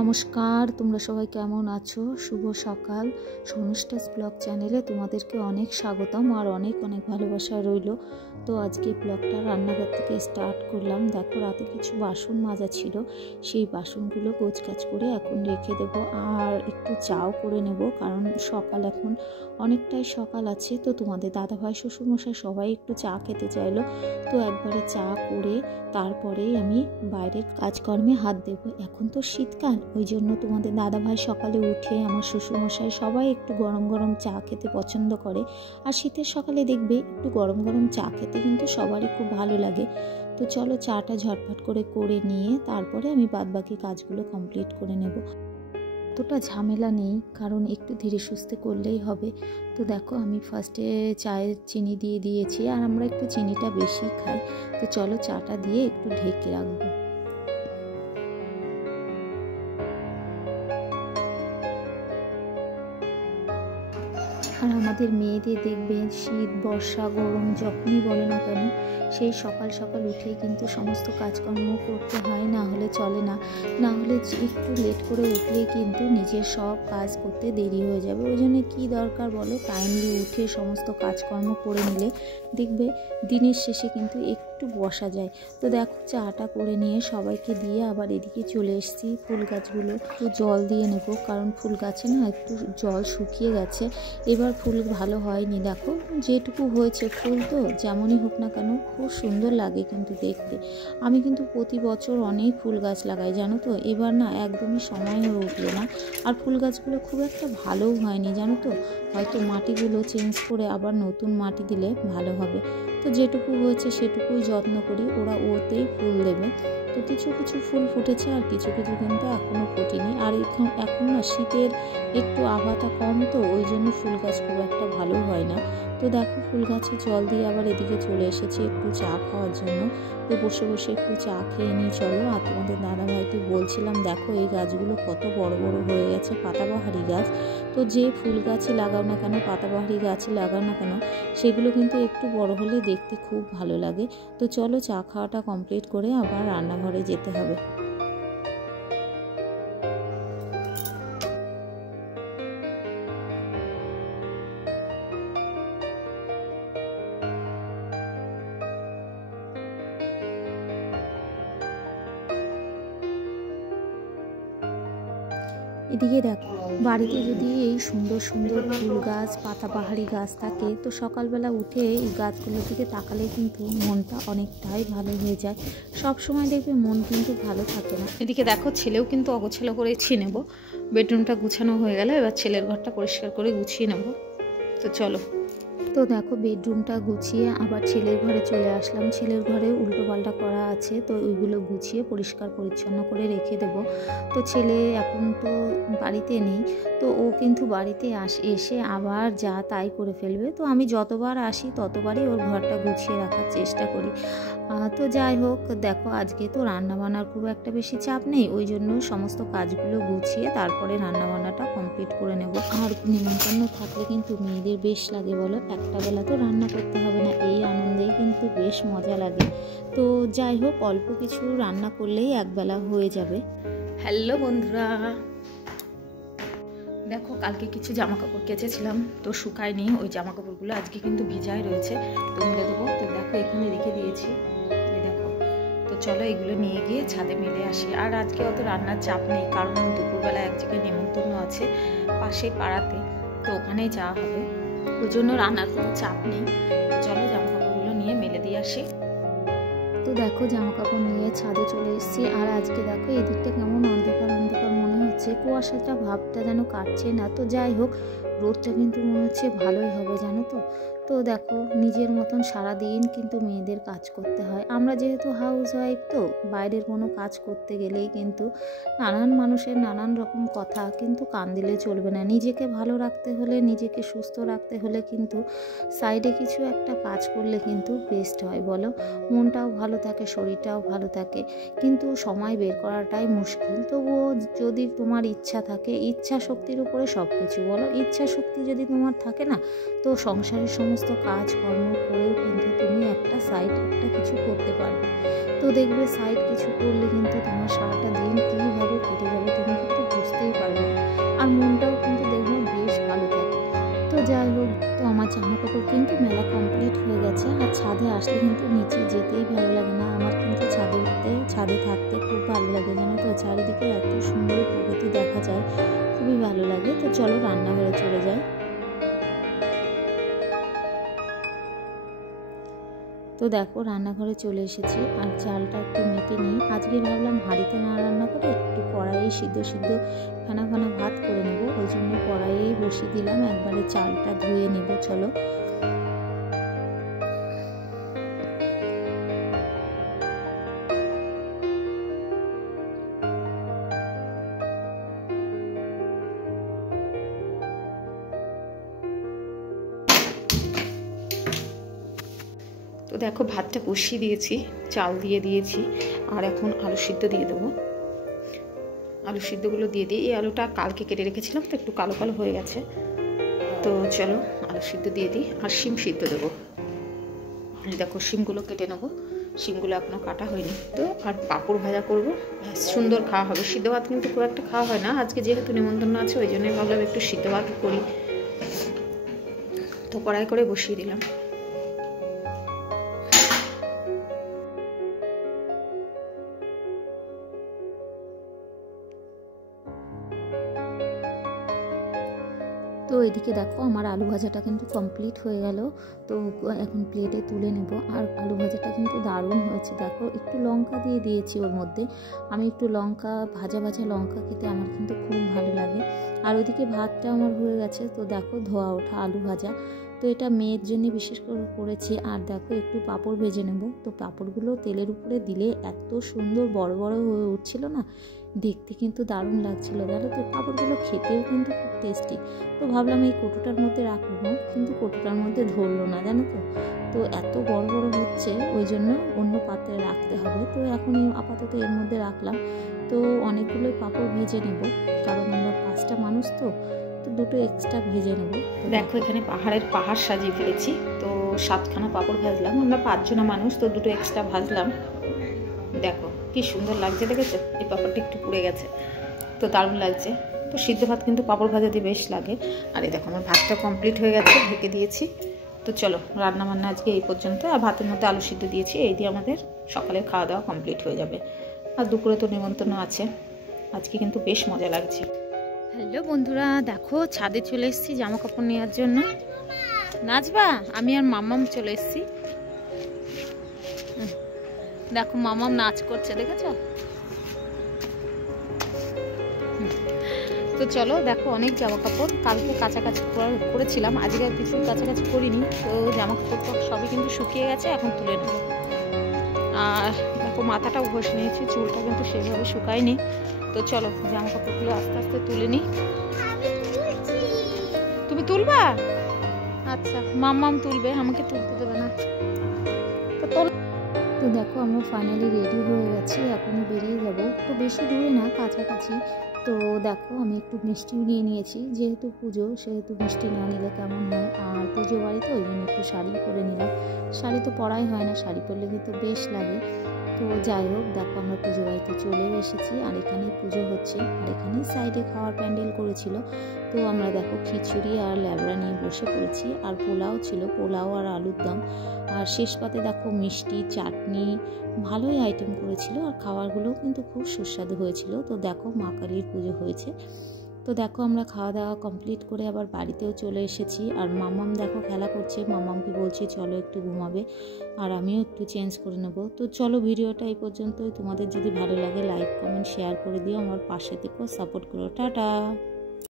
নমস্কার, তোমরা সবাই কেমন আছো? শুভ সকাল। সোনুষ্টাস ব্লগ চ্যানেলে তোমাদেরকে অনেক স্বাগতম আর অনেক অনেক ভালোবাসা রইল। তো আজকে ব্লগটা রান্নাঘর থেকে স্টার্ট করলাম। দেখো, রাতে কিছু বাসন মাজা ছিল, সেই বাসনগুলো গোছগাছ করে এখন রেখে দেবো। আর একটু চাও করে নেব, কারণ সকাল এখন অনেকটাই সকাল আছে। তো তোমাদের দাদাভাই শ্বশুরমশাই সবাই একটু চা খেতে চাইলো, তো একবারে চা করে তারপরেই আমি বাইরের কাজকর্মে হাত দেবো। এখন তো শীতকাল, ওই জন্য তোমাদের দাদাভাই সকালে উঠে আমার শ্বশুরমশাই সবাই একটু গরম গরম চা খেতে পছন্দ করে। আর শীতের সকালে দেখবে একটু গরম গরম চা খেতে কিন্তু সবারই খুব ভালো লাগে। তো চলো চাটা ঝটপট করে নিয়ে তারপরে আমি বাদবাকি কাজগুলো কমপ্লিট করে নেব। অতটা ঝামেলা নেই, কারণ একটু ধীরে সুস্থে করলেই হবে। তো দেখো, আমি ফার্স্টে চায়ের চিনি দিয়ে দিয়েছি, আর আমরা একটু চিনিটা বেশি খাই। তো চলো চাটা দিয়ে একটু ঢেকে রাখবো। আর আমাদের মেয়েদের দেখবে শীত, বর্ষা, গরম যখনই বলে না কেন, সেই সকাল সকাল উঠেই কিন্তু সমস্ত কাজকর্ম করতে হয়, না হলে চলে না। না হলে একটু লেট করে উঠলে কিন্তু নিজের সব কাজ করতে দেরি হয়ে যাবে। ওই জন্য কী দরকার বলো, টাইমলি উঠে সমস্ত কাজকর্ম করে নিলে দেখবে দিনের শেষে কিন্তু একটু বসা যায়। তো দেখো, চাটা করে নিয়ে সবাইকে দিয়ে আবার এদিকে চলে এসেছি। ফুল গাছগুলো একটু জল দিয়ে নেব, কারণ ফুল গাছে না একটু জল শুকিয়ে গেছে, এবার ফুল ভালো হয়নি। দেখো যেটুকু হয়েছে, ফুল তো যেমনই হোক না কেন খুব সুন্দর লাগে কিন্তু দেখতে। আমি কিন্তু প্রতি বছর অনেক ফুল গাছ লাগাই, জানো তো। এবার না একদমই সময় হয়ে উঠলো না, আর ফুল গাছগুলো খুব একটা ভালোও হয়নি, জানো তো। হয়তো মাটিগুলো চেঞ্জ করে আবার নতুন মাটি দিলে ভালো হবে। তো যেটুকু হয়েছে সেটুকুই যত্ন করি, ওরা ওতেই ফুল দেবে। তো কিছু কিছু ফুল ফুটেছে, আর কিছু কিছু কিন্তু এখনও ফোটেনি। আর এখন না শীতের একটু আবহাওয়াটা কম, তো ওই জন্য ফুল গাছ খুব একটা ভালো হয় না। তো দেখো, ফুল গাছে জল দিয়ে আবার এদিকে চলে এসেছি একটু চা খাওয়ার জন্য। তো বসে বসে একটু চা খেয়ে নিই চলো। আর তোমাদের দাদাভাইকে বলছিলাম, দেখো এই গাছগুলো কত বড় বড় হয়ে গেছে, পাতাবাহারি গাছ। তো যে ফুল গাছে লাগাও না কেন, পাতাবাহারি গাছে লাগাও না কেন, সেগুলো কিন্তু একটু বড় হলে দেখতে খুব ভালো লাগে। তো চলো চা খাওয়াটা কমপ্লিট করে আবার রান্নাঘরে যেতে হবে। এদিকে দেখো, বাড়িতে যদি এই সুন্দর সুন্দর ফুল গাছ, পাতাবাহারি গাছ থাকে, তো সকালবেলা উঠে এই গাছগুলোর দিকে তাকালে কিন্তু মনটা অনেকটাই ভালো হয়ে যায়। সব সময় দেখবে মন কিন্তু ভালো থাকে না। এদিকে দেখো, ছেলেও কিন্তু অগোছালো করে নেব। বেডরুমটা গুছানো হয়ে গেল, এবার ছেলের ঘরটা পরিষ্কার করে গুছিয়ে নেব। তো চলো। তো দেখো, বেডরুমটা গুছিয়ে আবার ছেলের ঘরে চলে আসলাম। ছেলের ঘরে উল্টোপাল্টা করা আছে, তো ওইগুলো গুছিয়ে পরিষ্কার পরিচ্ছন্ন করে রেখে দেব। তো ছেলে এখন তো বাড়িতে নেই, তো ও কিন্তু বাড়িতে এসে আবার যা তাই করে ফেলবে। তো আমি যতবার আসি ততবারই ওর ঘরটা গুছিয়ে রাখার চেষ্টা করি। তো যাই হোক, দেখো আজকে তো রান্নাবান্নার খুব একটা বেশি চাপ নেই, ওই জন্য সমস্ত কাজগুলো গুছিয়ে তারপরে রান্নাবান্নাটা কমপ্লিট করে নেব। আর নিমন্ত্রণ থাকলে কিন্তু মেয়েদের বেশ লাগে বলো, একটা বেলা তো রান্না করতে হবে না, এই আনন্দেই কিন্তু বেশ মজা লাগে। তো যাই হোক, অল্প কিছু রান্না করলেই একবেলা হয়ে যাবে। হ্যালো বন্ধুরা, দেখো কালকে কিছু জামা কাপড় কেচেছিলাম, তো শুকায়নি। ওই জামা কাপড়গুলো আজকে কিন্তু ভিজাই রয়েছে, তো মেলে দেবো। তো দেখো এখানে রেখে দিয়েছি, দেখো। তো চলো এগুলো নিয়ে গিয়ে ছাদে মেলে আসি। আর আজকে অত রান্নার চাপ নেই, কারণ দুপুরবেলা এক জায়গায় নেমন্তন্ন আছে পাশে পাড়াতে, তো ওখানেই যাওয়া হবে, ওই জন্য রান্নার কোনো চাপ নেই। চলো জামা কাপড়গুলো নিয়ে মেলে দিয়ে আসি। তো দেখো জামা কাপড় নিয়ে ছাদে চলে এসেছি। আর আজকে দেখো এদিকটা কেমন অন্ধকার অন্ধকার মনে হচ্ছে, কুয়াশাটা ভাবটা যেন কাটছে না। তো যাই হোক, রোদটা কিন্তু মনে হচ্ছে ভালোই হবে, জানো তো। তো দেখো, নিজের মতন সারাদিন কিন্তু মেয়েদের কাজ করতে হয়। আমরা যেহেতু হাউস ওয়াইফ, তো বাইরের কোনো কাজ করতে গেলেই কিন্তু নানান মানুষের নানান রকম কথা, কিন্তু কান দিলে চলবে না। নিজেকে ভালো রাখতে হলে, নিজেকে সুস্থ রাখতে হলে কিন্তু সাইডে কিছু একটা কাজ করলে কিন্তু বেস্ট হয় বলো। মনটাও ভালো থাকে, শরীরটাও ভালো থাকে, কিন্তু সময় বের করাটাই মুশকিল। তবুও যদি তোমার ইচ্ছা থাকে, ইচ্ছা শক্তির উপরে সব কিছু বলো। ইচ্ছা শক্তি যদি তোমার থাকে না, তো সংসারের সমস্ত কাজকর্ম করেও কিন্তু তুমি একটা কিছু করতে পারবে। তো দেখবে সাইড কিছু করলে কিন্তু তোমার সারাটা দিন কীভাবে কেটে যাবে তুমি আর মনটাও কিন্তু দেখবে বেশ ভালো থাকে। তো যাই হোক, তো আমার জামা কাপড় কিন্তু মেলা কমপ্লিট হয়ে গেছে। আর ছাদে আসলে কিন্তু নিচে যেতেই ভালো লাগে না। আমার কিন্তু ছাদে থাকতে খুব ভালো লাগে, জানো তো। চারিদিকে এত সুন্দর প্রকৃতি দেখা যায়, খুবই ভালো লাগে। তো চলো রান্নাঘরে চলে যাই। তো দেখো রান্নাঘরে চলে এসেছি, আর চালটা একটু মেপে নিই। আজকে ভাবলাম হাঁড়িতে না রান্না করে একটু কড়াইয়ে সিদ্ধ ফেনা ভাত করে নেব, ওই জন্য কড়াইয়েই বসিয়ে দিলাম। একবারে চালটা ধুয়ে নেব, চলো। তো দেখো ভাতটা বসিয়ে দিয়েছি, চাল দিয়ে দিয়েছি, আর এখন আলু সিদ্ধ দিয়ে দেবো। আলু সিদ্ধগুলো দিয়ে দিই। এই আলুটা কালকে কেটে রেখেছিলাম, তো একটু কালো কালো হয়ে গেছে। তো চলো আলু সিদ্ধ দিয়ে দিই, আর শিম সিদ্ধ দেবো। দেখো শিমগুলো কেটে নেবো, শিমগুলো এখনও কাটা হয়নি। তো আর পাঁপড় ভাজা করবো, সুন্দর খাওয়া হবে। সিদ্ধ ভাত কিন্তু খুব একটা খাওয়া হয় না, আজকে যেহেতু নিমন্ত্রণ আছে ওই জন্যই ভাবলাম একটু সিদ্ধ ভাত করি। তো কড়াই করে বসিয়ে দিলাম। তো এদিকে দেখো আমার আলু ভাজাটা কিন্তু কমপ্লিট হয়ে গেল। তো এখন প্লেটে তুলে নেব। আর আলু ভাজাটা কিন্তু দারুণ হয়েছে। দেখো একটু লঙ্কা দিয়ে দিয়েছি ওর মধ্যে। আমি একটু ভাজা লঙ্কা খেতে আমার কিন্তু খুব ভালো লাগে। আর ওইদিকে ভাতটা আমার হয়ে গেছে। তো দেখো ধোয়া ওঠা আলু ভাজা, তো এটা মেয়ের জন্য বিশেষ করে করেছি। আর দেখো একটু পাঁপড় ভেজে নেব। তো পাঁপড়গুলো তেলের উপরে দিলে এত সুন্দর বড় বড় হয়ে উঠছিল না, দেখতে কিন্তু দারুণ লাগছিল, জানো তো। পাঁপড়গুলো খেতেও কিন্তু খুব টেস্টি। তো ভাবলাম এই কৌটোটার মধ্যে রাখবো, কিন্তু কৌটোটার মধ্যে ধরলো না, জানো তো। তো এত বড় বড় হচ্ছে, ওই জন্য অন্য পাত্রে রাখতে হবে। তো এখন আপাতত এর মধ্যে রাখলাম। তো অনেকগুলোই পাঁপড় ভেজে নেব, কারণ আমরা 5টা মানুষ, তো দুটো এক্সট্রা ভেজে নেব। দেখো এখানে পাহাড় সাজিয়ে ফেলেছি। তো 7খানা পাঁপড় ভাজলাম, আমরা 5 জনা মানুষ, তো দুটো এক্সট্রা ভাজলাম। দেখো কি সুন্দর লাগছে, দেখেছো? এই পাঁপড়টা একটু পুড়ে গেছে, তো দারুণ লাগছে। তো সিদ্ধ ভাত কিন্তু পাঁপড় ভাজা দিয়ে বেশ লাগে। আর এই দেখো আমার ভাতটা কমপ্লিট হয়ে গেছে, ঢেকে দিয়েছি। তো চলো রান্না বান্না আজকে এই পর্যন্ত। আর ভাতের মধ্যে আলু সিদ্ধ দিয়েছি, এই দিয়ে আমাদের সকালের খাওয়া দাওয়া কমপ্লিট হয়ে যাবে। আর দুপুরে তো নিমন্ত্রণ আছে, আজকে কিন্তু বেশ মজা লাগছে। হ্যালো বন্ধুরা, দেখো ছাদে চলে এসেছি জামা কাপড় নেওয়ার জন্য। নাচবা? আমি আর মামাম চলে এসেছি। দেখো মামাম নাচ করছে, দেখেছো? তো চলো দেখো অনেক জামা কাপড় কালকে কাছাকাছি করেছিলাম, আজকে আর কিছু কাছাকাছি করিনি। তো জামা কাপড় সবই কিন্তু শুকিয়ে গেছে, এখন তুলে নেব। আর দেখো মাথাটাও ঘষে নিয়েছি, চুলটা কিন্তু সেভাবে শুকায়নি। তো চলো জামা কাপড়গুলো আস্তে আস্তে তুলে নিই। তুমি তুলবা? আচ্ছা, মাম্মাম তুলবে, আমাকে তুলতে দেবে না। তো দেখো আমরা ফাইনালি রেডি হয়ে গেছি, এখনই বেরিয়ে যাব। তো বেশি দূরে না, কাছাকাছি। তো দেখো আমি একটু মিষ্টিও নিয়ে নিয়েছি, যেহেতু পুজো সেহেতু মিষ্টি না নিলে কেমন হয়। আর পুজো বাড়িতে ওই জন্য একটু শাড়ি পরে নিলাম। শাড়ি তো পরাই হয় না, শাড়ি পরলে কিন্তু বেশ লাগে। তো যাই হোক, দেখো আমরা পুজো বাড়িতে চলেও এসেছি, আর এখানেই পুজো হচ্ছে। আর এখানেই সাইডে খাওয়ার প্যান্ডেল করেছিল। তো আমরা দেখো খিচুড়ি আর ল্যাবড়া নিয়ে বসে পড়েছি। আর পোলাও ছিল, পোলাও আর আলুর দম। আর শেষ পাতে দেখো মিষ্টি, চাটনি, ভালোই আইটেম করেছিল। আর খাবারগুলোও কিন্তু খুব সুস্বাদু হয়েছিল। তো দেখো মা কালীর পুজো হয়েছে। তো দেখো আমরা খাওয়া দাওয়া কমপ্লিট করে আবার বাড়িতেও চলে এসেছি। আর মামাম দেখো খেলা করছে, মামামকে বলছি চলো একটু ঘুমাবে, আর আমিও একটু চেঞ্জ করে নেব। তো চলো ভিডিওটা এই পর্যন্তই। তোমাদের যদি ভালো লাগে লাইক কমেন্ট শেয়ার করে দিও, আমার পাশে থেকেও সাপোর্ট করো। টাটা।